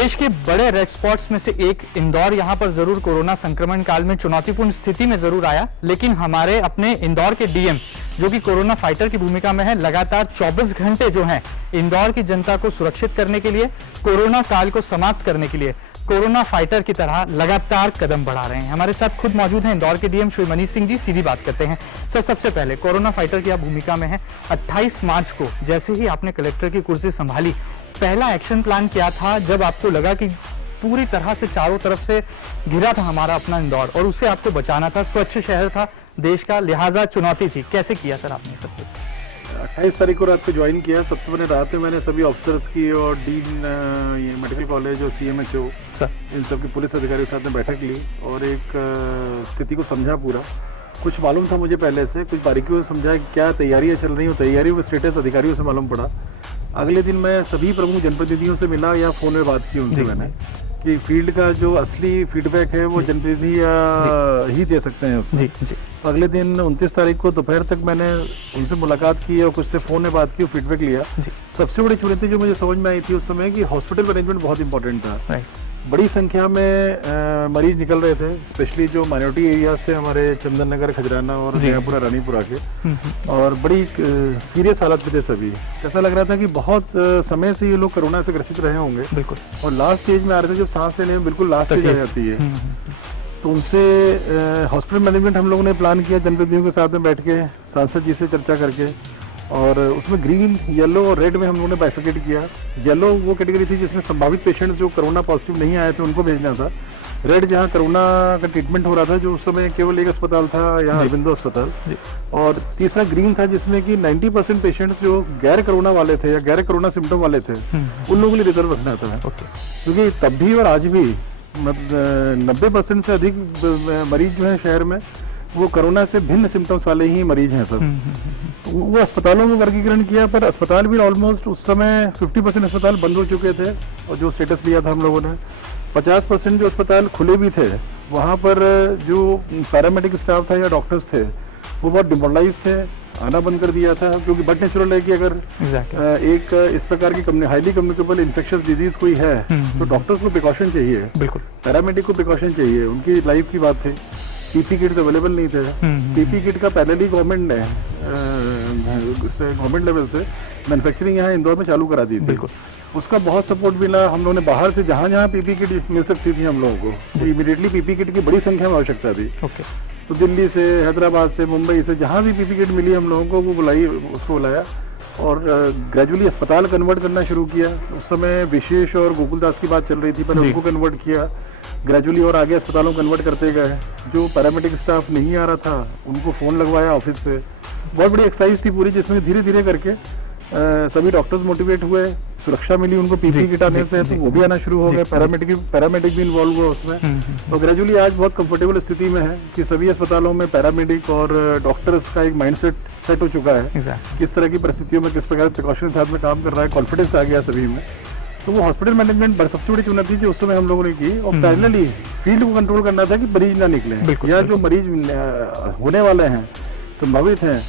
देश के बड़े रेड स्पॉट्स में से एक इंदौर यहाँ पर जरूर कोरोना संक्रमण काल में चुनौतीपूर्ण स्थिति में जरूर आया, लेकिन हमारे अपने इंदौर के डीएम जो कि कोरोना फाइटर की भूमिका में है, लगातार 24 घंटे जो हैं इंदौर की जनता को सुरक्षित करने के लिए, कोरोना काल को समाप्त करने के लिए कोरोना फाइटर की तरह लगातार कदम बढ़ा रहे हैं। हमारे साथ खुद मौजूद हैं इंदौर के डीएम श्री मनीष सिंह जी। सीधी बात करते हैं सर, सबसे पहले कोरोना फाइटर की आप भूमिका में है। 28 मार्च को जैसे ही आपने कलेक्टर की कुर्सी संभाली, पहला एक्शन प्लान क्या था जब आपको लगा कि पूरी तरह से चारों तरफ से घिरा था हमारा अपना इंदौर और उसे आपको बचाना था? स्वच्छ शहर था देश का, लिहाजा चुनौती थी। कैसे किया सर आपने सब कुछ? 28 तारीख को रात को ज्वाइन किया। सबसे पहले रात में मैंने सभी ऑफिसर्स की और डीन ये मेडिकल कॉलेज और CMHO इन सब की पुलिस अधिकारियों के साथ में बैठक ली और एक स्थिति को समझा पूरा। कुछ मालूम था मुझे पहले से, कुछ बारीकियों से समझा कि क्या तैयारियाँ चल रही हैं, तैयारियों का स्टेटस अधिकारियों से मालूम पड़ा। अगले दिन मैं सभी प्रमुख जनप्रतिनिधियों से मिला या फ़ोन में बात की उनसे मैंने कि फील्ड का जो असली फीडबैक है वो जनप्रतिनिधि ही दे सकते हैं उसको। जी। अगले दिन 29 तारीख को दोपहर तक मैंने उनसे मुलाकात की और कुछ से फ़ोन में बात की और फीडबैक लिया। सबसे बड़ी चुनौती जो मुझे समझ में आई थी उस समय कि हॉस्पिटल मैनेजमेंट बहुत इंपॉर्टेंट था। बड़ी संख्या में मरीज निकल रहे थे, स्पेशली जो माइनॉरिटी एरियाज थे हमारे चंदन नगर, खजराना और जयपुरा, रानीपुरा के, और बड़ी सीरियस हालत में थे सभी। ऐसा लग रहा था कि बहुत समय से ये लोग कोरोना से ग्रसित रहे होंगे। बिल्कुल। और लास्ट स्टेज में आ रहे थे, जब सांस लेने में बिल्कुल लास्ट स्टेज आ जाती है। तो उनसे हॉस्पिटल मैनेजमेंट हम लोगों ने प्लान किया जनप्रतिनिधियों के साथ में बैठ के, सांसद जी से चर्चा करके, और उसमें ग्रीन, येलो और रेड में हम लोगों ने बाइफिकेट किया। येलो वो कैटेगरी थी जिसमें संभावित पेशेंट जो कोरोना पॉजिटिव नहीं आए थे उनको भेजना था। रेड जहाँ कोरोना का ट्रीटमेंट हो रहा था, जो उस समय केवल एक अस्पताल था, यहाँ अरविंदो अस्पताल। और तीसरा ग्रीन था जिसमें कि 90% पेशेंट्स जो गैर कोरोना वाले थे या गैर कोरोना सिम्टम वाले थे उन लोगों के लिए रिजर्व रखना था। क्योंकि तब भी और आज भी 90% से अधिक मरीज जो है शहर में वो कोरोना से भिन्न सिम्टम्स वाले ही मरीज हैं सब। वो अस्पतालों में वर्गीकरण किया, पर अस्पताल भी ऑलमोस्ट उस समय 50% अस्पताल बंद हो चुके थे और जो स्टेटस लिया था हम लोगों ने, 50% जो अस्पताल खुले भी थे वहाँ पर जो पैरामेडिक स्टाफ था या डॉक्टर्स थे वो बहुत डिमोरलाइज थे, आना बंद कर दिया था। क्योंकि बट नेचुरल है कि अगर एक इस प्रकार की हाईली कम्युनिकेबल इन्फेक्शियस डिजीज कोई है तो डॉक्टर्स को प्रिकॉशन चाहिए, बिल्कुल पैरामेडिक को प्रिकॉशन चाहिए। उनकी लाइफ की बात थी। पीपी किट्स अवेलेबल नहीं थे। पीपी किट का पहले ही गवर्नमेंट ने गवर्नमेंट लेवल से मैन्युफैक्चरिंग यहाँ इंदौर में चालू करा दी थी। उसका बहुत सपोर्ट मिला। हम लोगों ने बाहर से जहाँ जहाँ पीपी किट मिल सकती थी हम लोगों को, तो इमीडिएटली पीपी किट की बड़ी संख्या में आवश्यकता थी। तो दिल्ली से, हैदराबाद से, मुंबई से जहाँ भी पीपी किट मिली हम लोगों को वो उसको बुलाया और ग्रेजुअली अस्पताल कन्वर्ट करना शुरू किया। उस समय विशेष और गोकुलदास की बात चल रही थी, पहले उनको कन्वर्ट किया, ग्रेजुअली और आगे अस्पतालों कन्वर्ट करते गए। जो पैरामेडिक स्टाफ नहीं आ रहा था उनको फ़ोन लगवाया ऑफिस से। बहुत बड़ी एक्सरसाइज थी पूरी, जिसमें धीरे धीरे करके सभी डॉक्टर्स मोटिवेट हुए, सुरक्षा मिली उनको पीपी किट आने से, तो वो भी आना शुरू हो गए। पैरामेडिक भी इन्वॉल्व हुआ उसमें। तो ग्रेजुअली आज बहुत कंफर्टेबल स्थिति में है कि सभी अस्पतालों में पैरामेडिक और डॉक्टर्स का एक माइंडसेट सेट हो चुका है। किस तरह की परिस्थितियों में किस प्रकार प्रिकॉशन के साथ में काम कर रहा है, कॉन्फिडेंस आ गया सभी में। तो वो हॉस्पिटल मैनेजमेंट सबसे बड़ी चुनौती जो उस समय हम लोगों ने की, और पैरेलली फील्ड को कंट्रोल करना था कि मरीज ना निकले, या जो मरीज होने वाले हैं, संभावित हैं,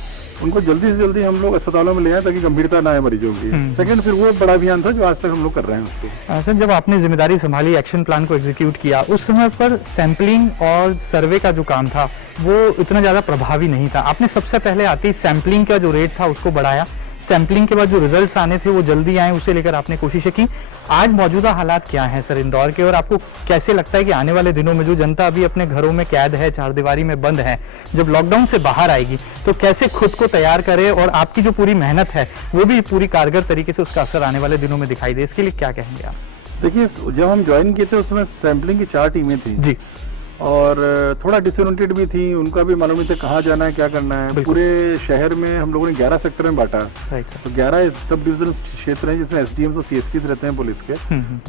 उनको जल्दी से जल्दी हम लोग अस्पतालों में ले आए ताकि गंभीरता ना आए मरीजों की। सेकंड फिर वो बड़ा अभियान था जो आज तक हम लोग कर रहे हैं उसको। सर, जब आपने जिम्मेदारी संभाली, एक्शन प्लान को एग्जीक्यूट किया, उस समय पर सैंपलिंग और सर्वे का जो काम था वो इतना ज़्यादा प्रभावी नहीं था। आपने सबसे पहले आते ही सैंपलिंग का जो रेट था उसको बढ़ाया, सैंपलिंग के बाद जो रिजल्ट्स आने थे वो जल्दी आए, उसे लेकर आपने कोशिशें की। आज मौजूदा हालात क्या हैं सर इंदौर के, और आपको कैसे लगता है कि आने वाले दिनों में जो जनता अभी अपने घरों में कैद है, चारदीवारी में बंद है, जब लॉकडाउन से बाहर आएगी तो कैसे खुद को तैयार करे और आपकी जो पूरी मेहनत है वो भी पूरी कारगर तरीके से उसका असर आने वाले दिनों में दिखाई दे? इसके लिए क्या कहेंगे आप? देखिए, जब हम ज्वाइन किए थे उस समय सैंपलिंग की 4 टीमें थी जी, और थोड़ा डिसोरिएंटेड भी थी, उनका भी मालूम नहीं था कहाँ जाना है, क्या करना है। पूरे शहर में हम लोगों ने 11 सेक्टर में बांटा। तो 11 सब डिविजनल क्षेत्र हैं जिसमें SDMs और CSPs रहते हैं पुलिस के।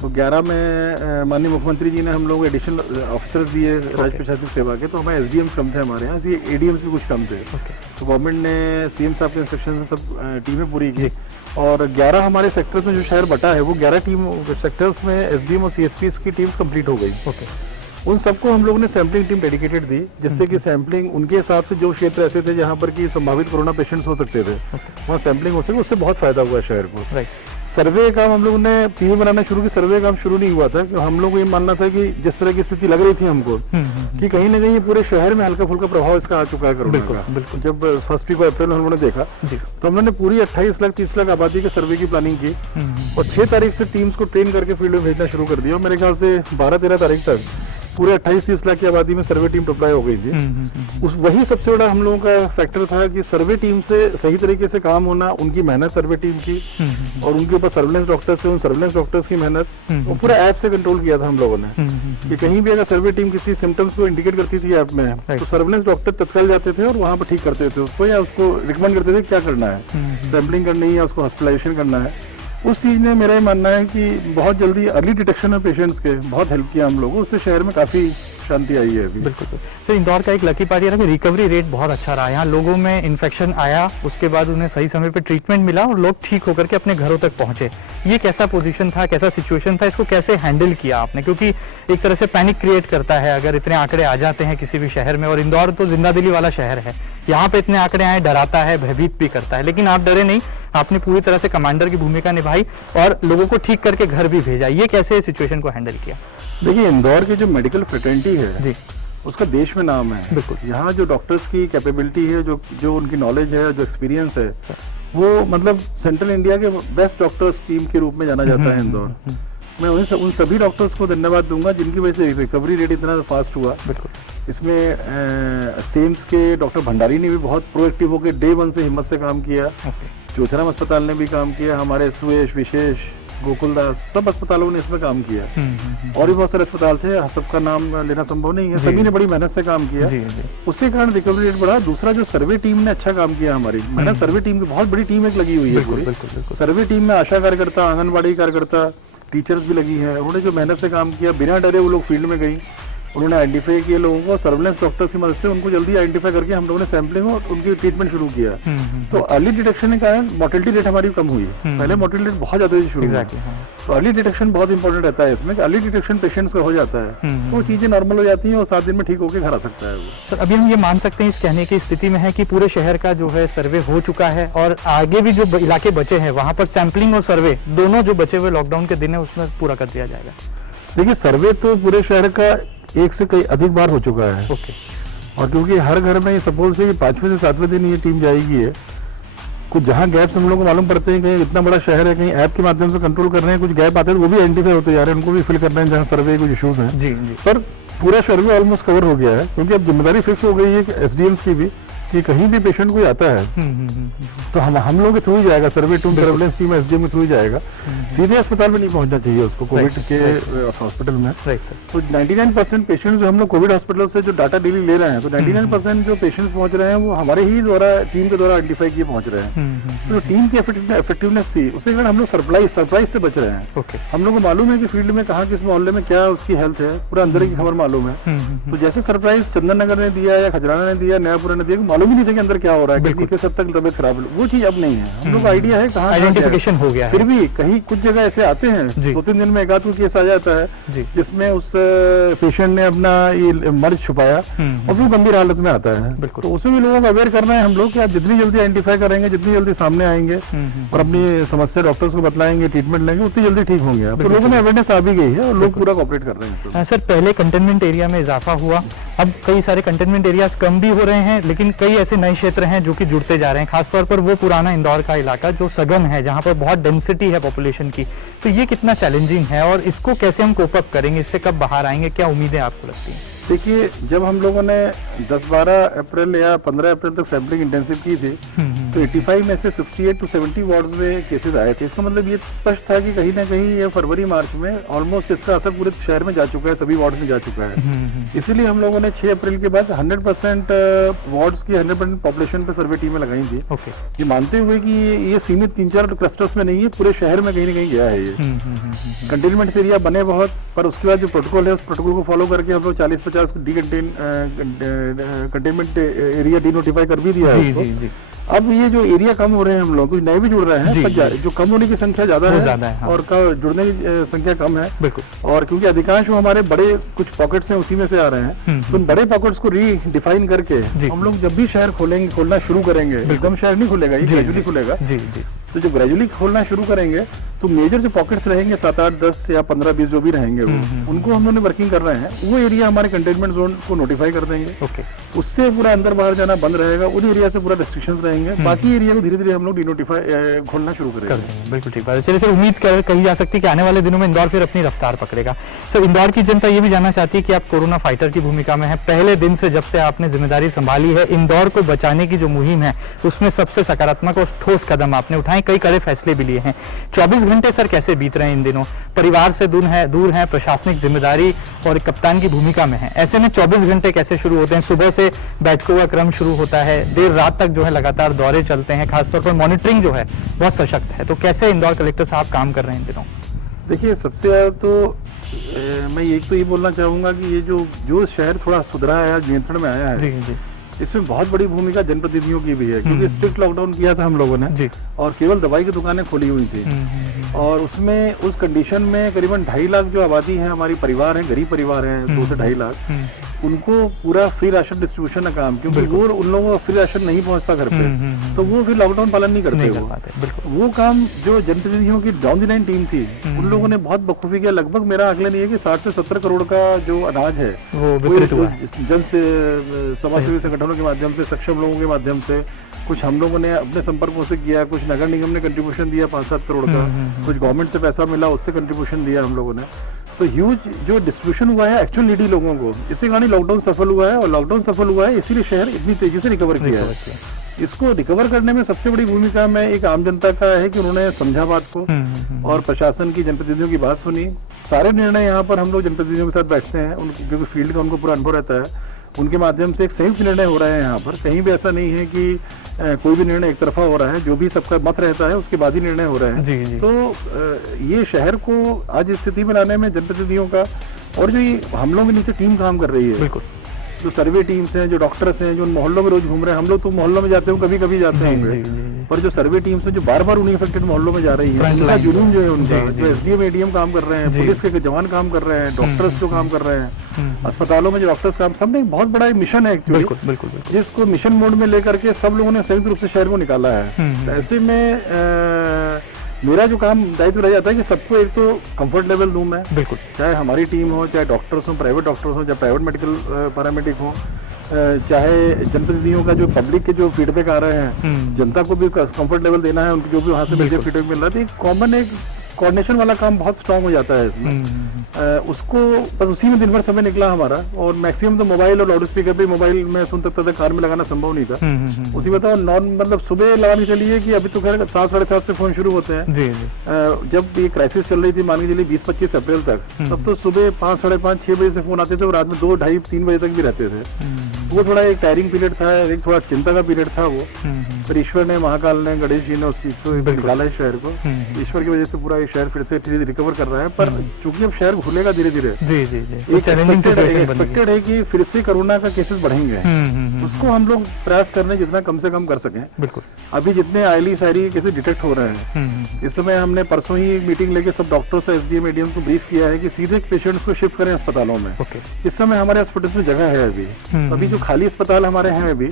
तो 11 में माननीय मुख्यमंत्री जी ने हम लोग एडिशनल ऑफिसर्स दिए राज्य प्रशासनिक सेवा के, तो हमें SDMs कम थे हमारे यहाँ, ADMs भी कुछ कम थे। तो गवर्नमेंट ने CM साहब के इंस्ट्रक्शन से सब टीमें पूरी की, और 11 हमारे सेक्टर्स में जो शहर बटा है वो 11 टीम सेक्टर्स में SDM और CSPs की टीम्स कंप्लीट हो गई। उन सबको हम लोगों ने सैम्पलिंग टीम डेडिकेटेड दी, जिससे कि सैम्पलिंग उनके हिसाब से जो क्षेत्र ऐसे थे जहाँ पर कि संभावित कोरोना पेशेंट्स हो सकते थे वहाँ सैम्पलिंग हो सके, उससे बहुत फायदा हुआ शहर को। सर्वे काम हम लोगों ने टीम बनाना शुरू की, सर्वे काम शुरू नहीं हुआ था। हम लोग को ये मानना था कि जिस तरह की स्थिति लग रही थी हमको कि कहीं ना कहीं पूरे शहर में हल्का फुल्का प्रभाव इसका आ चुका है कोरोना का। बिल्कुल। जब फर्स्ट वीक ऑफ अप्रैल में हम लोगों ने देखा तो हम लोगों ने पूरी 28 लाख 30 लाख आबादी के सर्वे की प्लानिंग की और 6 तारीख से टीम्स को ट्रेन करके फील्ड में भेजना शुरू कर दिया। और मेरे ख्याल से 12-13 तारीख तक पूरे 28-30 लाख की आबादी में सर्वे टीम डिप्लॉय हो गई थी। वही सबसे बड़ा हम लोगों का फैक्टर था कि सर्वे टीम से सही तरीके से काम होना, उनकी मेहनत सर्वे टीम की और उनके ऊपर सर्वेलेंस डॉक्टर से उन सर्वेलेंस डॉक्टर्स की मेहनत, वो पूरा ऐप से कंट्रोल किया था हम लोगों ने कि कहीं भी अगर सर्वे टीम किसी सिम्टम्स को इंडिकेट करती थी ऐप में तो सर्वेलेंस डॉक्टर तत्काल जाते थे और वहाँ पर ठीक करते थे उसको या उसको रिकमेंड करते थे क्या करना है, सैम्पलिंग करनी है या उसको हॉस्पिटलाइजेशन करना है। उस चीज़ ने मेरा ये मानना है कि बहुत जल्दी अर्ली डिटेक्शन में पेशेंट्स के बहुत हेल्प किया हम लोगों को, उससे शहर में काफ़ी शांति आई है अभी। बिल्कुल सर, इंदौर का एक लकी पार्ट ये रहा कि रिकवरी रेट बहुत अच्छा रहा। यहाँ लोगों में इन्फेक्शन आया, उसके बाद उन्हें सही समय पे ट्रीटमेंट मिला और लोग ठीक होकर के अपने घरों तक पहुंचे। ये कैसा पोजीशन था, कैसा सिचुएशन था, इसको कैसे हैंडल किया आपने? क्योंकि एक तरह से पैनिक क्रिएट करता है अगर इतने आंकड़े आ जाते हैं किसी भी शहर में, और इंदौर तो जिंदा दिली वाला शहर है, यहाँ पे इतने आंकड़े आए डराता है, भयभीत भी करता है। लेकिन आप डरे नहीं, आपने पूरी तरह से कमांडर की भूमिका निभाई और लोगों को ठीक करके घर भी भेजा। ये कैसे सिचुएशन को हैंडल किया? देखिए, इंदौर की जो मेडिकल फ्रेटर्निटी है जी, उसका देश में नाम है। बिल्कुल। यहाँ जो डॉक्टर्स की कैपेबिलिटी है, जो उनकी नॉलेज है, जो एक्सपीरियंस है, वो मतलब सेंट्रल इंडिया के बेस्ट डॉक्टर्स टीम के रूप में जाना जाता है इंदौर। मैं उन सभी डॉक्टर्स को धन्यवाद दूंगा जिनकी वजह से रिकवरी रेट इतना फास्ट हुआ। बिल्कुल। इसमें सेम्स के डॉक्टर भंडारी ने भी बहुत प्रोएक्टिव होकर डे 1 से हिम्मत से काम किया। चौथराम अस्पताल ने भी काम किया, हमारे सुयश, विशेष, गोकुलदास, सब अस्पतालों ने इसमें काम किया। और भी बहुत सारे अस्पताल थे, सबका नाम लेना संभव नहीं है, सभी ने बड़ी मेहनत से काम किया। उसके कारण रिकवरी रेट बढ़ा। दूसरा, जो सर्वे टीम ने अच्छा काम किया, हमारी मेहनत सर्वे टीम की बहुत बड़ी टीम एक लगी हुई है पूरी। सर्वे टीम में आशा कार्यकर्ता, आंगनबाड़ी कार्यकर्ता, टीचर्स भी लगी है। उन्होंने जो मेहनत से काम किया, बिना डरे वो लोग फील्ड में गई, उन्होंने आइडेंटिफाई किए लोगों को, सर्वेलेंस डॉक्टर्स की मदद से उनको जल्दी आइडेंटिफाई करके हम लोगों ने सैंपलिंग और उनकी ट्रीटमेंट शुरू किया। तो अर्ली डिटेक्शन के कारण मोर्टेलिटी रेट हमारी कम हुई। पहले मोर्टेलिटी रेट बहुत ज्यादा शुरू हुई। तो अर्ली डिटेक्शन बहुत इंपॉर्टेंट रहता है इसमें। अर्ली डिटेक्शन पेशेंट्स का हो जाता है तो वो चीजें नॉर्मल हो जाती हैं और 7 दिन में ठीक होकर घर आ सकता है वो। सर, अभी हम ये मान सकते हैं इस कहने की स्थिति में है कि पूरे शहर का जो है सर्वे हो चुका है और आगे भी जो इलाके बचे हैं वहां पर सैंपलिंग और सर्वे दोनों जो बचे हुए लॉकडाउन के दिन है उसमें पूरा कर दिया जाएगा? देखिए, सर्वे तो पूरे शहर का 1 से कई अधिक बार हो चुका है। ओके। और क्योंकि हर घर में ये सपोज है कि 5वें से 7वें दिन ये टीम जाएगी है, कुछ जहाँ गैप्स हम लोग को मालूम पड़ते हैं, कहीं इतना बड़ा शहर है, कहीं ऐप के माध्यम से कंट्रोल कर रहे हैं, कुछ गैप आते हैं तो वो भी आइडेंटिफाई होते जा रहे हैं, उनको भी फिल कर रहे हैं जहाँ सर्वे कुछ इशूज हैं। जी। पर पूरा सर्वे ऑलमोस्ट कवर हो गया है क्योंकि अब जिम्मेदारी फिक्स हो गई है कि एसडीएम्स की भी कि कहीं भी पेशेंट कोई आता है तो हम लोगों के थ्रू ही जाएगा, survey team, surveillance team SDM के थ्रू ही जाएगा। सीधे अस्पताल में नहीं पहुंचना चाहिए उसको कोविड के हॉस्पिटल में। तो 99% पेशेंट्स जो हम लोग कोविड हॉस्पिटल से जो डाटा डेली ले रहे हैं, तो 99% जो पेशेंट्स पहुंच रहे हैं वो हमारे ही द्वारा, टीम के द्वारा आइडेंटिफाई किए पहुंच रहे हैं। तो टीम की इफेक्टिवनेस थी, उसके कारण हम लोग सरप्राइज से बच रहे हैं। हम लोग को मालूम है कि फील्ड में कहाँ किस मोहल्ले में क्या उसकी हेल्थ है, पूरा अंदर की खबर मालूम है। तो जैसे सरप्राइज चंदन नगर ने दिया या खजराना ने दिया, नयापुरा ने दिया, मालूम ही नहीं था कि अंदर क्या हो रहा है, किस हद तक तबियत खराब है, वो चीज अब नहीं है। हम लोग को आइडिया है कहाँ आइडेंटिफिकेशन हो गया है। फिर भी कहीं कुछ जगह ऐसे आते हैं 2-3 दिन में एक आध केस आ जाता है जिसमें उस पेशेंट ने अपना ये मर्ज छुपाया और वो गंभीर हालत में आता है। तो उसमें भी लोगों को अवेयर करना है हम लोग कि आप जितनी जल्दी आइडेंटिफाई करेंगे, जितनी जल्दी सामने आएंगे और अपनी समस्या डॉक्टर्स को बतलाएंगे, ट्रीटमेंट लेंगे, उतनी जल्दी ठीक होंगे। तो लोगों में अवेयरनेस आ भी गई है और लोग पूरा कॉपरेट कर रहे हैं। सर, पहले कंटेनमेंट एरिया में इजाफा हुआ, अब कई सारे कंटेनमेंट एरियाज कम भी हो रहे हैं, लेकिन कई ऐसे नए क्षेत्र हैं जो कि जुड़ते जा रहे हैं, खासतौर पर वो पुराना इंदौर का इलाका जो सघन है, जहां पर बहुत डेंसिटी है पॉपुलेशन की। तो ये कितना चैलेंजिंग है और इसको कैसे हम कोप अप करेंगे, इससे कब बाहर आएंगे, क्या उम्मीदें आपको लगती हैं? देखिए, जब हम लोगों ने 10-12 अप्रैल या 15 अप्रैल तक सैंपलिंग इंटेंसिव की थी तो 85 में से 68 to 70 वार्ड्स में केसेस आए थे। इसका मतलब ये स्पष्ट था कि कहीं ना कहीं ये फरवरी मार्च में ऑलमोस्ट इसका असर पूरे शहर में जा चुका है, सभी वार्ड्स में जा चुका है। इसीलिए हम लोगों ने 6 अप्रैल के बाद 100% वार्ड्स की 100% पॉपुलेशन पे सर्वे टीमें लगाई थी। ये मानते हुए कि ये सीमित 3-4 क्लस्टर्स में नहीं है, पूरे शहर में कहीं ना कहीं गया है। ये कंटेनमेंट एरिया बने बहुत, पर उसके बाद जो प्रोटोकॉल है उस प्रोटोकॉल को फॉलो करके हम लोग 40-50 कंटेनमेंट एरिया डिनोटिफाई कर भी दिया है। अब ये जो एरिया कम हो रहे हैं, हम लोग कुछ नए भी जुड़ रहे हैं, पर जो कम होने की संख्या ज्यादा है और जुड़ने की संख्या कम है। बिल्कुल। और क्योंकि अधिकांश हमारे बड़े कुछ पॉकेट्स हैं उसी में से आ रहे हैं, तो उन बड़े पॉकेट्स को रीडिफाइन करके हम लोग जब भी शहर खोलना शुरू करेंगे, एकदम शहर नहीं खुलेगा, ये ग्रेजुअली खुलेगा, तो जो ग्रेजुअली खोलना शुरू करेंगे तो मेजर जो पॉकेट्स रहेंगे 7, 8, 10 या 15, 20 जो भी रहेंगे वो उनको हम लोग वर्किंग कर रहे हैं, वो एरिया हमारे कंटेनमेंट जोन को नोटिफाई कर देंगे। ओके, उससे पूरा अंदर बाहर जाना बंद रहेगा, उन एरिया से पूरा रेस्ट्रिक्शंस रहेंगे, बाकी एरिया को धीरे धीरे हम लोग डिनोटिफाई खोलना शुरू कर करेंगे। देंगे। बिल्कुल ठीक बात है। चलिए सर, उम्मीद कही जा सकती है कि आने वाले दिनों में इंदौर फिर अपनी रफ्तार पकड़ेगा। सर, इंदौर की जनता ये भी जानना चाहती है कि आप कोरोना फाइटर की भूमिका में है, पहले दिन से जब से आपने जिम्मेदारी संभाली है, इंदौर को बचाने की जो मुहिम है उसमें सबसे सकारात्मक और ठोस कदम आपने उठाए, कई कड़े फैसले भी लिए हैं। 24 घंटे सर कैसे बीत रहे हैं इन दिनों? परिवार से दूर है, प्रशासनिक जिम्मेदारी और कप्तान की भूमिका में है, ऐसे में 24 घंटे कैसे शुरू होते हैं? सुबह से बैठकों का क्रम शुरू होता है, देर रात तक जो है लगातार दौरे चलते हैं, खासतौर पर मॉनिटरिंग जो है बहुत सशक्त है, तो कैसे इंदौर कलेक्टर साहब काम कर रहे हैं इन दिनों? देखिए, सबसे ज़्यादा तो मैं एक तो ये बोलना चाहूँगा कि ये जो शहर थोड़ा सुधरा है, नियंत्रण में आया है, जी जी, इसमें बहुत बड़ी भूमिका जनप्रतिनिधियों की भी है, क्योंकि स्ट्रिक्ट लॉकडाउन किया था हम लोगों ने जी, और केवल दवाई की दुकानें खोली हुई थी, और उसमें उस कंडीशन में करीबन 2.5 लाख जो आबादी है हमारी, परिवार है, गरीब परिवार हैं, 2 से 2.5 लाख, उनको पूरा फ्री राशन डिस्ट्रीब्यूशन का काम, क्योंकि वो उन लोगों को फ्री राशन नहीं पहुंचता घर पे, तो वो फिर लॉकडाउन पालन नहीं करते। वो काम जो जनप्रतिनिधियों की डाउन द लाइन टीम थी, उन लोगों ने बहुत बखूबी किया। लगभग मेरा आकलन ये है कि 60 से 70 करोड़ का जो अनाज है वो जन से समाजसेवी संगठनों के माध्यम से, सक्षम लोगों के माध्यम से, कुछ हम लोगों ने अपने संपर्कों से किया, कुछ नगर निगम ने कंट्रीब्यूशन दिया 5-7 करोड़ का, कुछ गवर्नमेंट से पैसा मिला उससे कंट्रीब्यूशन दिया हम लोगों ने। तो ह्यूज जो डिस्ट्रीब्यूशन हुआ है एक्चुअल नीडी लोगों को, इसी कारण लॉकडाउन सफल हुआ है, और लॉकडाउन सफल हुआ है इसीलिए शहर इतनी तेजी से रिकवर किया है। इसको रिकवर करने में सबसे बड़ी भूमिका में एक आम जनता का है कि उन्होंने समझा बात को और प्रशासन की, जनप्रतिनिधियों की बात सुनी। सारे निर्णय यहाँ पर हम लोग जनप्रतिनिधियों के साथ बैठते हैं, उनको क्योंकि फील्ड का उनको पूरा अनुभव रहता है, उनके माध्यम से एक संयुक्त निर्णय हो रहे हैं यहाँ पर। कहीं भी ऐसा नहीं है कि कोई भी निर्णय एक तरफा हो रहा है, जो भी सबका मत रहता है उसके बाद ही निर्णय हो रहे हैं। जी, जी। तो ये शहर को आज इस स्थिति में लाने में जनप्रतिनिधियों का, और जो हम लोगों के नीचे टीम काम कर रही है, बिल्कुल, जो सर्वे टीम्स हैं, जो डॉक्टर्स हैं, जो मोहल्लों में रोज घूम रहे हैं, हम लोग तो मोहल्लों में जाते हैं, कभी कभी जाते हैं, पर जो सर्वे टीम्स हैं जो बार बार उन्हीं अफेक्टेड मोहल्लों में जा रही है, उनका जुनून जो है उनका, जो एसडीएम एडीएम काम कर रहे हैं, पुलिस के जवान काम कर रहे हैं, डॉक्टर्स जो काम कर रहे हैं, अस्पतालों में जो डॉक्टर्स काम, सबने एक बहुत बड़ा मिशन है एक्चुअली, बिल्कुल, जिसको मिशन मोड में लेकर के सब लोगों ने संयुक्त रूप से शहर को निकाला है। तो ऐसे में मेरा जो काम दायित्व रह जाता है कि सबको एक तो कंफर्ट लेवल दूं मैं, बिल्कुल, चाहे हमारी टीम हो, चाहे डॉक्टर्स हो, प्राइवेट डॉक्टर्स हो, चाहे प्राइवेट मेडिकल पैरामेडिक हो, चाहे जनप्रतिनिधियों का जो पब्लिक के जो फीडबैक आ रहे हैं, जनता को भी कंफर्ट लेवल देना है, उनकी जो भी वहाँ से मुझे फीडबैक मिल रहा है, तो एक कॉमन एक कोऑर्डिनेशन वाला काम बहुत स्ट्रांग हो जाता है इसमें। उसको बस उसी में दिन भर समय निकला हमारा, और मैक्सिमम तो मोबाइल और लाउड स्पीकर भी मोबाइल में सुन सकता था, कार में लगाना संभव नहीं था। उसी बताओ मतलब सुबह लगाने चलिए कि अभी तो खैर 7-7:30 से फोन शुरू होते हैं। जी, जी। जब ये क्राइसिस चल रही थी, मान के चलिए 20-25 अप्रैल तक, तब तो सुबह 5, 5:30, 6 बजे से फोन आते थे और रात में 2, 2:30, 3 बजे तक भी रहते थे। वो थोड़ा एक टायरिंग पीरियड था, एक थोड़ा चिंता का पीरियड था वो, पर ईश्वर ने, महाकाल ने, गणेश जी ने उस चीज को निकाला है शहर को। ईश्वर की वजह से पूरा ये शहर फिर से धीरे रिकवर कर रहा है, पर चूंकि अब शहर खुलेगा धीरे धीरे, एक्सपेक्टेड है कि फिर से कोरोना का केसेस बढ़ेंगे, उसको हम लोग प्रयास करने जितना कम से कम कर सकें। बिल्कुल, अभी जितने आयली सायरी केसेस डिटेक्ट हो रहे हैं, इस समय हमने परसों ही एक मीटिंग लेके सब डॉक्टर्स और एसडीएम एडीएम को ब्रीफ किया है कि सीधे पेशेंट्स को शिफ्ट करें अस्पतालों में। इस समय हमारे हॉस्पिटल्स में जगह है अभी जो खाली अस्पताल हमारे हैं अभी,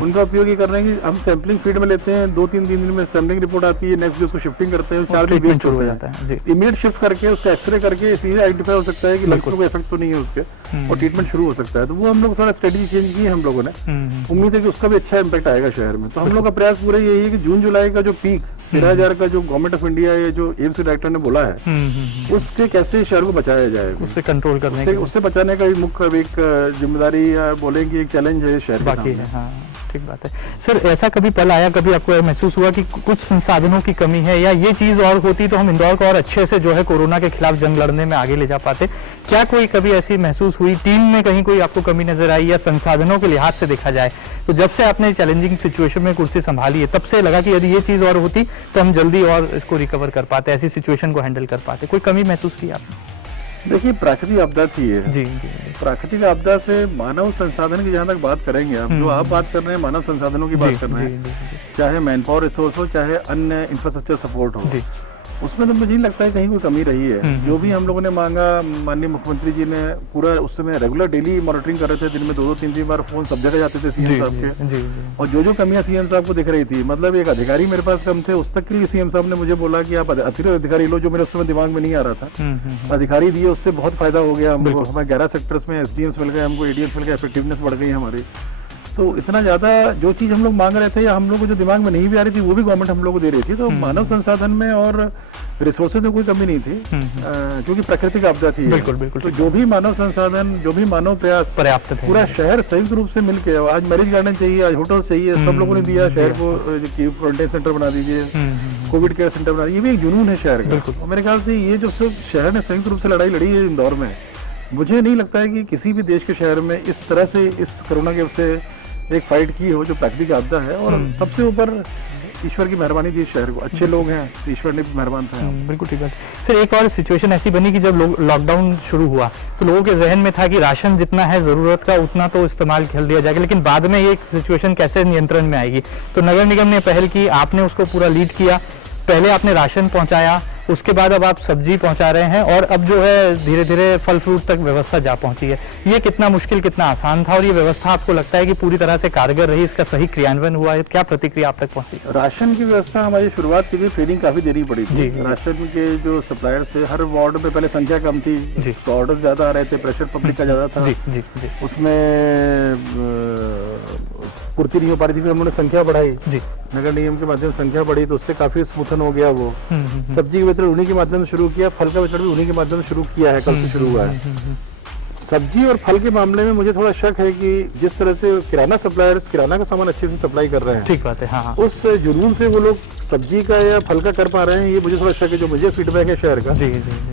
उनका उपयोग ये कर रहे हैं कि हम सैंपलिंग फीड में लेते हैं, 2-3 दिन में सैंपलिंग रिपोर्ट आती है, नेक्स्ट डे उसको शिफ्टिंग करते हैं, 4 दिन वेस्ट हो जाता है, इमीडिएट शिफ्ट करके उसका एक्सरे करके सीधे आइडेंटिफाई हो सकता है कि लंग्स में कोई इफेक्ट तो नहीं है उसके, और ट्रीटमेंट शुरू हो सकता है। तो वो हम लोग थोड़ा स्ट्रेटजी चेंज की है हम लोगों ने, उम्मीद है कि उसका भी अच्छा इम्पैक्ट आएगा शहर में। तो हम लोग का प्रयास पूरा यही है कि जून जुलाई का जो पीक 13,000 का जो गवर्नमेंट ऑफ इंडिया या जो एम्स के डायरेक्टर ने बोला है, उसके कैसे शहर को बचाया जाए, उससे कंट्रोल करने, उससे बचाने का मुख्य एक जिम्मेदारी या बोलेंगे एक चैलेंज है शहर के सामने। ठीक बात है सर। ऐसा कभी पल आया, कभी आपको महसूस हुआ कि कुछ संसाधनों की कमी है, या ये चीज और होती तो हम इंदौर को और अच्छे से जो है कोरोना के खिलाफ जंग लड़ने में आगे ले जा पाते? क्या कोई कभी ऐसी महसूस हुई, टीम में कहीं कोई आपको कमी नजर आई, या संसाधनों के लिहाज से देखा जाए तो जब से आपने चैलेंजिंग सिचुएशन में कुर्सी संभाली है, तब से लगा कि यदि ये चीज और होती तो हम जल्दी और इसको रिकवर कर पाते, ऐसी सिचुएशन को हैंडल कर पाते? कोई कमी महसूस की आपने? देखिए, प्राकृतिक आपदा थी ये। जी, जी। प्राकृतिक आपदा से मानव संसाधन की जहाँ तक बात करेंगे आप, जो आप बात कर रहे हैं मानव संसाधनों की बात कर रहे हैं, चाहे मैन पावर रिसोर्स हो, चाहे अन्य इंफ्रास्ट्रक्चर सपोर्ट हो, उसमें तो मुझे नहीं लगता है कहीं कोई कमी रही है। जो भी हम लोगों ने मांगा, माननीय मुख्यमंत्री जी ने पूरा उस समय रेगुलर डेली मॉनिटरिंग कर रहे थे, दिन में 2-2 3-3 बार फोन सब जगह जाते थे सीएम साहब के। और जो कमियां सीएम साहब को दिख रही थी, मतलब एक अधिकारी मेरे पास कम थे, उस तक के लिए सीएम साहब ने मुझे बोला कि आप अतिरिक्त अधिकारी लो, जो मेरे उस समय दिमाग में नहीं आ रहा था। अधिकारी दिए, उससे बहुत फायदा हो गया हमको। हमें 11 सेक्टर्स में एसडीएम्स मिल गए, हमको एडीएम्स मिल गए, इफेक्टिवनेस बढ़ गई हमारी। तो इतना ज़्यादा जो चीज़ हम लोग मांग रहे थे या हम लोग को जो दिमाग में नहीं भी आ रही थी, वो भी गवर्नमेंट हम लोग को दे रही थी। तो मानव संसाधन में और रिसोर्सेज में कोई कमी नहीं थी, क्योंकि प्राकृतिक आपदा थी। बिल्कुल बिल्कुल। तो जो भी मानव संसाधन, जो भी मानव प्रयास पर्याप्त थे। पूरा शहर संयुक्त रूप से मिलके, आज मैरिज गार्डन चाहिए, आज होटल चाहिए, सब लोगों ने दिया शहर को, क्वारंटाइन सेंटर बना दीजिए, कोविड केयर सेंटर बना दीजिए। ये भी एक जुनून है शहर का। मेरे ख्याल से ये जो सब शहर ने संयुक्त रूप से लड़ाई लड़ी है इंदौर में, मुझे नहीं लगता है कि किसी भी देश के शहर में इस तरह से इस कोरोना के से एक फाइट की हो, जो प्राकृतिक आपदा है। और सबसे ऊपर ईश्वर की मेहरबानी थी शहर को, अच्छे लोग हैं, तो ईश्वर ने भी मेहरबान था। बिल्कुल ठीक बात। सर, एक और सिचुएशन ऐसी बनी कि जब लॉकडाउन शुरू हुआ तो लोगों के जहन में था कि राशन जितना है जरूरत का उतना तो इस्तेमाल कर लिया जाएगा, लेकिन बाद में ये सिचुएशन कैसे नियंत्रण में आएगी। तो नगर निगम ने पहल की, आपने उसको पूरा लीड किया। पहले आपने राशन पहुंचाया, उसके बाद अब आप सब्जी पहुंचा रहे हैं, और अब जो है धीरे धीरे फल फ्रूट तक व्यवस्था जा पहुंची है। ये कितना मुश्किल, कितना आसान था, और ये व्यवस्था आपको लगता है कि पूरी तरह से कारगर रही, इसका सही क्रियान्वयन हुआ है? क्या प्रतिक्रिया आप तक पहुंची? राशन की व्यवस्था हमारी शुरुआत की थी, ट्रेनिंग काफी देरी पड़ी थी। राशन के जो सप्लायर्स है, हर वार्ड में पहले संख्या कम थी, तो ऑर्डर्स ज्यादा आ रहे थे, प्रेशर पब्लिक का ज्यादा था। उसमें पूर्ति नहीं हो पा रही थी, फिर हम लोगों ने संख्या बढ़ाई, नगर निगम के माध्यम से संख्या बढ़ी, तो उससे काफी स्मूथन हो गया वो। सब्जी का वितरण उन्हीं के माध्यम से शुरू किया, फल का वितरण भी उन्हीं के माध्यम से शुरू किया है, कल से शुरू हुआ है। सब्जी और फल के मामले में मुझे थोड़ा शक है कि जिस तरह से किराना सप्लायर्स किराना का सामान अच्छे से सप्लाई कर रहे हैं, ठीक बात है, हाँ, उस जुनून से वो लोग सब्जी का या फल का कर पा रहे हैं, ये मुझे थोड़ा शक है। जो मुझे फीडबैक है शहर का,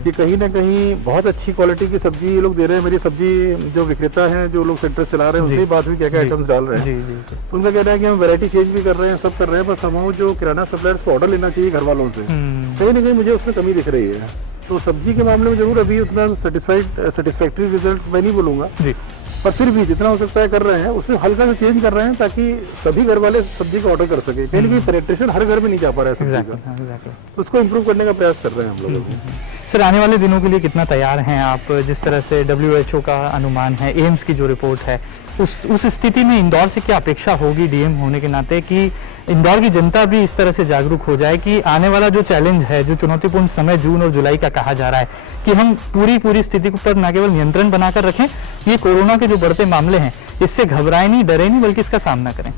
कि कहीं ना कहीं बहुत अच्छी क्वालिटी की सब्जी ये लोग दे रहे हैं। मेरी सब्जी जो विक्रेता हैं, जो लोग सेंटर चला रहे हैं, उनसे बात हुई, क्या क्या आइटम्स डाल रहे हैं, तो उनका कहना है कि हम वैरायटी चेंज भी कर रहे हैं, सब कर रहे हैं, बस हम जो किराना सप्लायर्स को ऑर्डर लेना चाहिए घर वालों से, कहीं ना कहीं मुझे उसमें कमी दिख रही है। तो सब्जी के मामले में जरूर अभी उतना सेटिस्फैक्ट्री रिजल्ट्स मैं नहीं बोलूंगा, पर फिर भी जितना हो सकता है कर रहे हैं। उसमें हल्का सा चेंज कर रहे हैं, ताकि सभी घर वाले सब्जी का ऑर्डर कर सके। कहीं ना कहीं पेनिट्रेशन हर घर में नहीं जा पा रहा है सब्जी का, तो उसको इम्प्रूव करने का प्रयास कर रहे हैं हम लोग। सर, आने वाले दिनों के लिए कितना तैयार हैं आप? जिस तरह से WHO का अनुमान है, एम्स की जो रिपोर्ट है, उस स्थिति में इंदौर से क्या अपेक्षा होगी डीएम होने के नाते, कि इंदौर की जनता भी इस तरह से जागरूक हो जाए कि आने वाला जो चैलेंज है, जो चुनौतीपूर्ण समय जून और जुलाई का कहा जा रहा है, कि हम पूरी स्थिति पर न केवल नियंत्रण बनाकर रखें, ये कोरोना के जो बढ़ते मामले हैं इससे घबराए नहीं, डरे नहीं, बल्कि इसका सामना करें।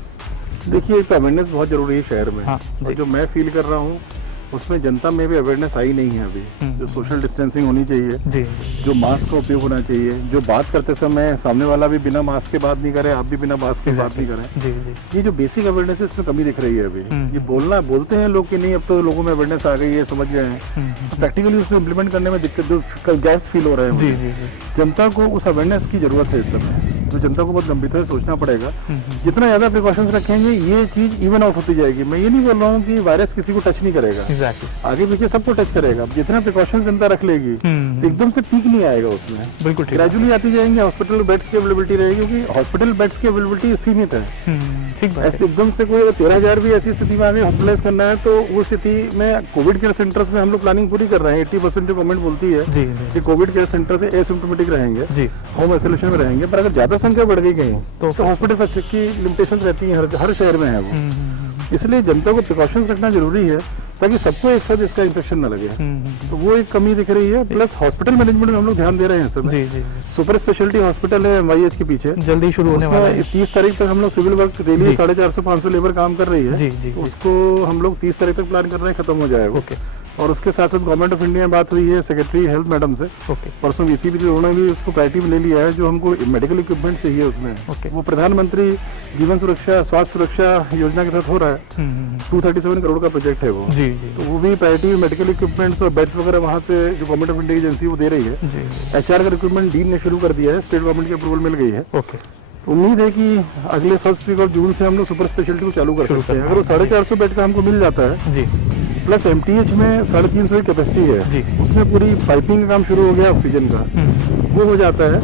देखिए, एक अवेयरनेस बहुत जरूरी है शहर में। हाँ, और जो मैं फील कर रहा हूँ उसमें जनता में भी अवेयरनेस आई नहीं है अभी। जो सोशल डिस्टेंसिंग होनी चाहिए, जो मास्क का उपयोग होना चाहिए, जो बात करते समय सामने वाला भी बिना मास्क के बात नहीं करे, आप भी बिना मास्क के बात नहीं करें, ये जो बेसिक अवेयरनेस है इसमें कमी दिख रही है अभी। ये बोलते हैं लोग कि नहीं अब तो लोगों में अवेयरनेस आ गई है, समझ गए हैं, तो प्रैक्टिकली उसमें इम्प्लीमेंट करने में दिक्कत, जो गैस फील हो रहा है। जनता को उस अवेयरनेस की जरूरत है इस समय, तो जनता को बहुत गंभीरता से सोचना पड़ेगा। जितना ज्यादा प्रिकॉशंस रखेंगे, ये चीज इवन आउट होती जाएगी। मैं ये नहीं बोल रहा हूँ कि वायरस किसी को टच नहीं करेगा, आगे पीछे सबको टच करेगा। जितना प्रिकॉशंस जनता रख लेगी, तो एकदम से पीक नहीं आएगा उसमें, बिल्कुल ग्रेजुअली आती जाएंगे। हॉस्पिटल बेड्स की अवेलेबिलिटी रहेगी, क्योंकि हॉस्पिटल बेड्स की अवेलेबिलिटी सीमित है। ऐसे एकदम से कोई 13,000 भी ऐसी स्थिति में आगे हॉस्पिटलाइज करना है, तो वो स्थिति में कोविड केयर सेंटर्स में हम लोग प्लानिंग पूरी कर रहे हैं। 80% जो गवर्नमेंट बोलती है कि कोविड केयर सेंटर से एसिम्प्टोमेटिक रहेंगे, होम आइसोलेशन में रहेंगे, पर अगर ज्यादा संख्या बढ़ गई कहीं तो हॉस्पिटल फैसिलिटी की लिमिटेशंस रहती हैं, हर शहर में है वो। इसलिए जनता को प्रिकॉशंस रखना जरूरी है, ताकि सबको एक साथ इसका इन्फेक्शन न लगे। तो वो एक कमी दिख रही है। प्लस हॉस्पिटल मैनेजमेंट में हम लोग ध्यान दे रहे हैं इस समय। सुपर स्पेशलिटी हॉस्पिटल है MIH के पीछे, जल्दी शुरू होने वाला है। 30 तारीख तक हम लोग सिविल वर्क डेली 450-500 लेबर काम कर रही है, तो उसको हम लोग 30 तारीख तक प्लान कर रहे हैं, खत्म हो जाएगा। और उसके साथ साथ गवर्नमेंट ऑफ इंडिया में बात हुई है सेक्रेटरी हेल्थ मैडम से, परसों VCP थी, उन्होंने भी उसको प्रायोरिटी में ले लिया है। जो हमको मेडिकल इक्विपमेंट चाहिए उसमें, वो प्रधानमंत्री जीवन सुरक्षा स्वास्थ्य सुरक्षा योजना के तहत हो रहा है। 237 करोड़ का प्रोजेक्ट है वो, तो वो भी प्रायोरिटी मेडिकल इक्विपमेंट्स और बेड्स वगैरह वहाँ से जो गवर्नमेंट ऑफ इंडिया एजेंसी वो दे रही है। HR का रिक्रूटमेंट डीन ने शुरू कर दिया है, स्टेट गवर्नमेंट की अप्रूवल मिल गई है। तो उम्मीद है कि अगले फर्स्ट वीक ऑफ जून से हम लोग सुपर स्पेशलिटी को चालू कर सकते हैं। अगर वो 450 बेड का हमको मिल जाता है, प्लस MTH में 350 की कैपेसिटी है, उसमें पूरी पाइपिंग का काम शुरू हो गया, ऑक्सीजन का वो हो जाता है।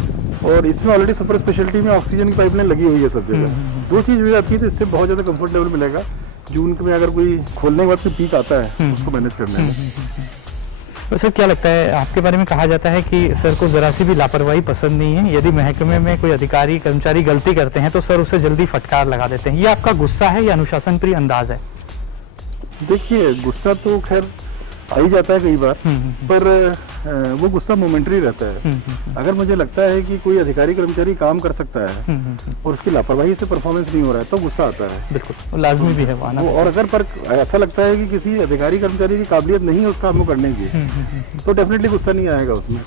और इसमें ऑलरेडी सुपर स्पेशलिटी में ऑक्सीजन की पाइपलाइन लगी हुई है सब जगह। दो चीज हो जाती है, तो इससे बहुत ज्यादा कंफर्ट लेवल मिलेगा। जून में अगर कोई खोलने के बाद कोई पीक आता है उसको मैनेज करने में। तो सर क्या लगता है, आपके बारे में कहा जाता है कि सर को जरा सी भी लापरवाही पसंद नहीं है, यदि महकमे में कोई अधिकारी कर्मचारी गलती करते हैं तो सर उसे जल्दी फटकार लगा देते हैं। ये आपका गुस्सा है या अनुशासन प्रिय अंदाज है? देखिए, गुस्सा तो खैर आ ही जाता है कई बार, पर वो गुस्सा मोमेंटरी रहता है। अगर मुझे लगता है कि कोई अधिकारी कर्मचारी काम कर सकता है और उसकी लापरवाही से परफॉर्मेंस नहीं हो रहा है तो गुस्सा आता है। बिल्कुल, लाजमी भी है वो आना। और अगर पर ऐसा लगता है कि किसी अधिकारी कर्मचारी की काबिलियत नहीं है उस काम को करने की, तो डेफिनेटली गुस्सा नहीं आएगा उसमें।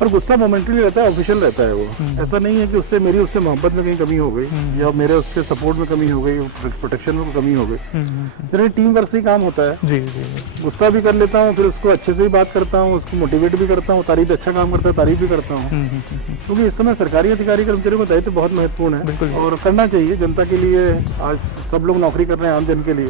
पर गुस्सा मोमेंटरी रहता है, ऑफिशियल रहता है वो। ऐसा नहीं है कि उससे मेरी उससे मोहब्बत में कहीं कमी हो गई या मेरे उसके सपोर्ट में कमी हो गई, प्रोटेक्शन में कमी हो गई। जनरली टीम वर्क से ही काम होता है। जी जी। गुस्सा भी कर लेता हूँ, फिर उसको अच्छे से ही बात करता हूँ, उसको मोटिवेट भी करता हूँ, तारीफ अच्छा काम करता है तारीफ भी करता हूँ। क्योंकि इस समय सरकारी अधिकारी कर्मचारियों का दायित्व बहुत महत्वपूर्ण है और करना चाहिए जनता के लिए। आज सब लोग नौकरी कर रहे हैं आम जन के लिए।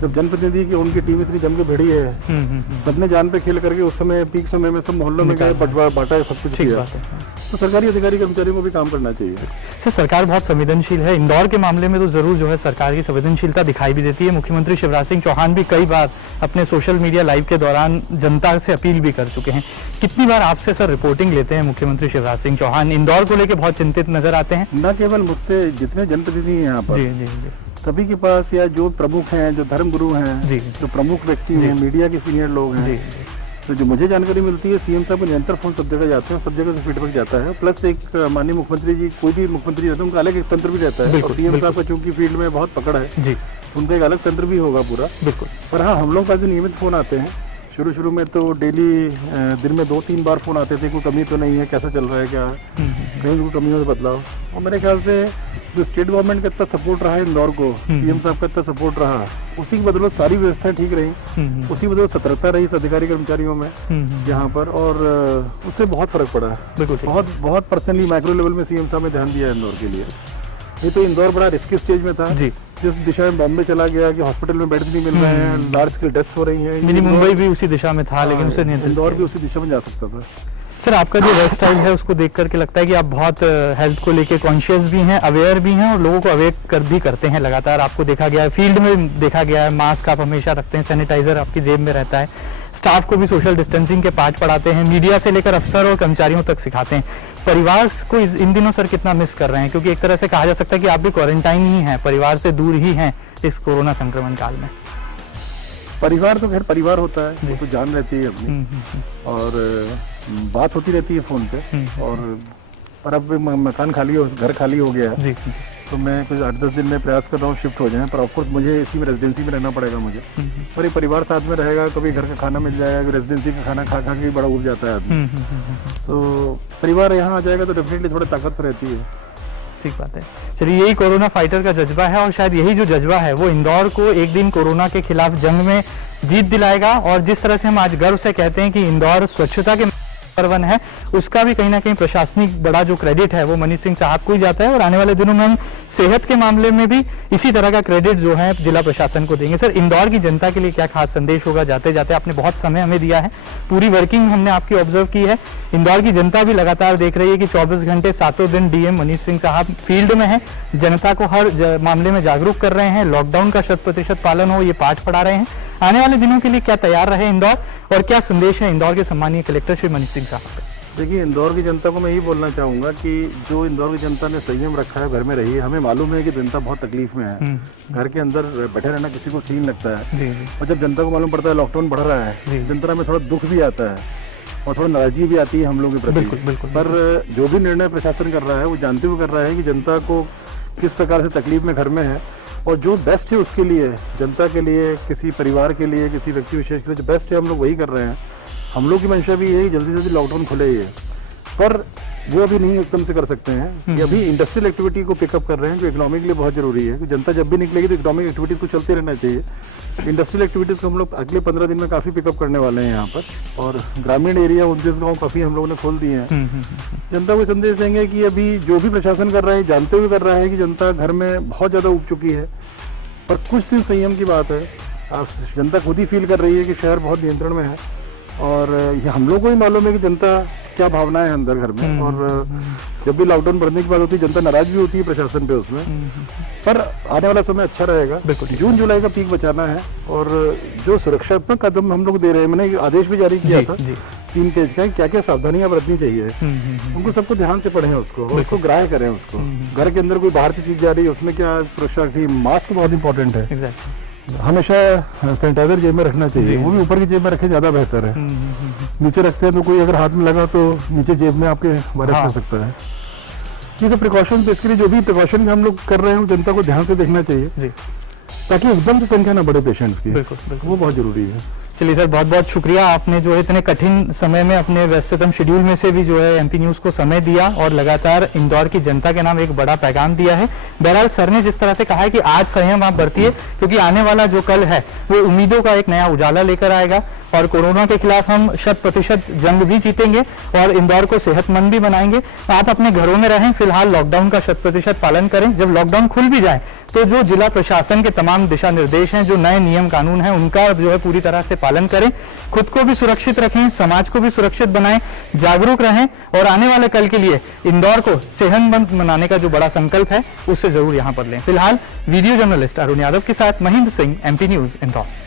जब जनप्रतिनिधि की उनकी टीम इतनी जम के भिड़ी है, सबने जान पे खेल करके उस समय पीक समय में सब मोहल्लों में गए, बंटवा बांटा, सब कुछ किया, तो सरकारी अधिकारी कर्मचारियों को भी काम करना चाहिए। सर सरकार बहुत संवेदनशील है, इंदौर के मामले में तो जरूर जो है सरकार की संवेदनशीलता दिखाई भी देती है। मुख्यमंत्री शिवराज सिंह चौहान भी कई बार अपने सोशल मीडिया लाइव के दौरान जनता से अपील भी कर चुके हैं। कितनी बार आपसे सर रिपोर्टिंग लेते हैं मुख्यमंत्री शिवराज सिंह चौहान? इंदौर को लेकर बहुत चिंतित नजर आते हैं। न केवल मुझसे, जितने जनप्रतिनिधि हैं यहाँ पर, जी जी जी, सभी के पास, या जो प्रमुख हैं, जो धर्मगुरु हैं, जो प्रमुख व्यक्ति हैं, मीडिया के सीनियर लोग हैं, तो जो मुझे जानकारी मिलती है, सीएम साहब को निरंतर फोन सब जगह जाते हैं, सब जगह से फीडबैक जाता है। प्लस एक माननीय मुख्यमंत्री जी, कोई भी मुख्यमंत्री रहते हैं उनका अलग एक तंत्र भी रहता है, और सीएम साहब का चूंकि फील्ड में बहुत पकड़ है जी, उनका एक अलग तंत्र भी होगा पूरा। बिल्कुल। पर हाँ, हम लोग का जो नियमित फोन आते हैं, शुरू में तो डेली दिन में 2-3 बार फोन आते थे, कोई कमी तो नहीं है, कैसा चल रहा है, क्या कहीं कोई कमी हो तो बदलाव। और मेरे ख्याल से जो स्टेट गवर्नमेंट का इतना सपोर्ट रहा है इंदौर को, सीएम साहब का इतना सपोर्ट रहा, उसी की बदौलत सारी व्यवस्थाएं ठीक रही, उसी बदौलत सतर्कता रही इस अधिकारी कर्मचारियों में यहाँ पर, और उससे बहुत फर्क पड़ा है। बहुत पर्सनली माइक्रो लेवल में सीएम साहब ने ध्यान दिया है इंदौर के लिए। ये तो इंदौर बड़ा रिस्की स्टेज में था जी, जिस दिशा में बॉम्बे चला गया कि हॉस्पिटल में बेड्स नहीं मिल रहे हैं, लार्ज स्केल डेथ्स हो रही हैं। मिनी मुंबई भी उसी दिशा में था, लेकिन उसे नियंत्रित, इंदौर भी उसी दिशा में जा सकता था। सर आपका जो लाइफ स्टाइल है उसको देख करके लगता है कि आप बहुत हेल्थ को लेके कॉन्शियस भी हैं, अवेयर भी हैं, और लोगों को अवेयर भी करते हैं लगातार। आपको देखा गया है, फील्ड में देखा गया है, मास्क आप हमेशा रखते हैं, सैनिटाइजर आपकी जेब में रहता है, स्टाफ को भी सोशल डिस्टेंसिंग के पाठ पढ़ाते हैं, मीडिया से लेकर अफसर और कर्मचारियों तक सिखाते हैं। परिवार को इन दिनों सर कितना मिस कर रहे हैं? क्योंकि एक तरह से कहा जा सकता है कि आप भी क्वारंटाइन ही हैं, परिवार से दूर ही हैं इस कोरोना संक्रमण काल में। परिवार तो खैर परिवार होता है, वो तो जान रहती है अपनी, और बात होती रहती है फोन पे। और पर अब मकान खाली हो, घर खाली हो गया है, तो मैं कुछ 8-10 दिन में प्रयास कर रहा हूँ शिफ्ट हो जाए। पर ऑफकोर्स मुझे इसी में रेजिडेंसी में रहना पड़ेगा मुझे, और ये परिवार साथ में रहेगा, कभी घर का खाना मिल जाएगा, कभी रेजिडेंसी का खाना खा के बड़ा उब जाता है आदमी। तो परिवार यहाँ आ जाएगा तो डेफिनेटली थोड़ी ताकत रहती है। ठीक बात है। चलिए, यही कोरोना फाइटर का जज्बा है, और शायद यही जो जज्बा है वो इंदौर को एक दिन कोरोना के खिलाफ जंग में जीत दिलाएगा। और जिस तरह से हम आज गर्व से कहते हैं कि इंदौर स्वच्छता के नंबर 1 है, उसका भी कहीं ना कहीं प्रशासनिक बड़ा जो क्रेडिट है वो मनीष सिंह साहब को ही जाता है। और आने वाले दिनों में हम सेहत के मामले में भी इसी तरह का क्रेडिट जो है जिला प्रशासन को देंगे। सर, इंदौर की जनता के लिए क्या खास संदेश होगा जाते जाते? आपने बहुत समय हमें दिया है, पूरी वर्किंग हमने आपकी ऑब्जर्व की है। इंदौर की जनता भी लगातार देख रही है कि 24 घंटे 7 दिन डीएम मनीष सिंह साहब फील्ड में है, जनता को हर मामले में जागरूक कर रहे हैं, लॉकडाउन का 100% पालन हो ये पाठ पढ़ा रहे हैं। आने वाले दिनों के लिए क्या तैयार रहे इंदौर, और क्या संदेश है इंदौर के सम्मानीय कलेक्टर श्री मनीष सिंह साहब का? देखिए, इंदौर की जनता को मैं यही बोलना चाहूँगा कि जो इंदौर की जनता ने संयम रखा है, घर में रही है। हमें मालूम है कि जनता बहुत तकलीफ में है, घर के अंदर बैठे रहना किसी को सीन लगता है, और जब जनता को मालूम पड़ता है लॉकडाउन बढ़ रहा है, जनता में थोड़ा दुख भी आता है और थोड़ा नाराजगी भी आती है हम लोगों के प्रति। बिल्कुल। पर जो भी निर्णय प्रशासन कर रहा है वो जानते हुए कर रहा है कि जनता को किस प्रकार से तकलीफ में घर में है, और जो बेस्ट है उसके लिए, जनता के लिए, किसी परिवार के लिए, किसी व्यक्ति विशेष के लिए जो बेस्ट है हम लोग वही कर रहे हैं। हम लोग की मंशा भी है कि जल्दी से जल्दी लॉकडाउन खुले ही है, पर वो अभी नहीं एकदम से कर सकते हैं। ये अभी इंडस्ट्रियल एक्टिविटी को पिकअप कर रहे हैं, जो इकोनॉमी के लिए बहुत जरूरी है। कि जनता जब भी निकलेगी तो इकोनॉमिक एक्टिविटीज़ को चलते रहना चाहिए। इंडस्ट्रियल एक्टिविटीज़ को हम लोग अगले 15 दिन में काफ़ी पिकअप करने वाले हैं यहाँ पर, और ग्रामीण एरिया 29 गाँव काफ़ी हम लोगों ने खोल दिए हैं। जनता को संदेश देंगे कि अभी जो भी प्रशासन कर रहा है जानते हुए कर रहा है कि जनता घर में बहुत ज़्यादा उब चुकी है, पर कुछ दिन संयम की बात है। आप जनता खुद ही फील कर रही है कि शहर बहुत नियंत्रण में है, और ये हम लोग को ही मालूम है कि जनता क्या भावनाएं हैं अंदर घर में। और जब भी लॉकडाउन बढ़ने की बात होती है जनता नाराज भी होती है प्रशासन पे उसमें, पर आने वाला समय अच्छा रहेगा। बिल्कुल। जून जुलाई का पीक बचाना है और जो सुरक्षात्मक कदम हम लोग दे रहे हैं, मैंने एक आदेश भी जारी किया था 3 पेज का, क्या क्या सावधानियां बरतनी चाहिए उनको सबको ध्यान से पढ़ें उसको, और उसको ग्राह्य करें उसको। घर के अंदर कोई बाहर से चीज जा रही है उसमें क्या सुरक्षा रखनी, मास्क बहुत इंपॉर्टेंट है, हमेशा सैनिटाइजर जेब में रखना चाहिए, वो भी ऊपर की जेब में रखे ज्यादा बेहतर है। नीचे रखते हैं तो कोई अगर हाथ में लगा तो नीचे जेब में आपके वायरस लग सकता है। ये सब प्रिकॉशन, इसके लिए जो भी प्रिकॉशन हम लोग कर रहे हैं जनता को ध्यान से देखना चाहिए ताकि एकदम से संख्या ना बढ़े पेशेंट्स की। बिल्कुल, वो बहुत जरूरी है। चलिए सर, बहुत बहुत शुक्रिया, आपने जो है इतने कठिन समय में अपने व्यस्ततम शेड्यूल में से भी जो है एमपी न्यूज को समय दिया और लगातार इंदौर की जनता के नाम एक बड़ा पैगाम दिया है। बहरहाल सर ने जिस तरह से कहा है कि आज संयम आप बरतिए, क्योंकि आने वाला जो कल है वो उम्मीदों का एक नया उजाला लेकर आएगा और कोरोना के खिलाफ हम 100% जंग भी जीतेंगे और इंदौर को सेहतमंद भी बनाएंगे। आप अपने घरों में रहें, फिलहाल लॉकडाउन का 100% पालन करें। जब लॉकडाउन खुल भी जाए तो जो जिला प्रशासन के तमाम दिशा निर्देश हैं, जो नए नियम कानून हैं, उनका जो है पूरी तरह से पालन करें। खुद को भी सुरक्षित रखें, समाज को भी सुरक्षित बनाएं, जागरूक रहें और आने वाले कल के लिए इंदौर को सेहतमंद बनाने का जो बड़ा संकल्प है उससे जरूर यहां पर लें। फिलहाल वीडियो जर्नलिस्ट अरुण यादव के साथ महेंद्र सिंह, एमपी न्यूज, इंदौर।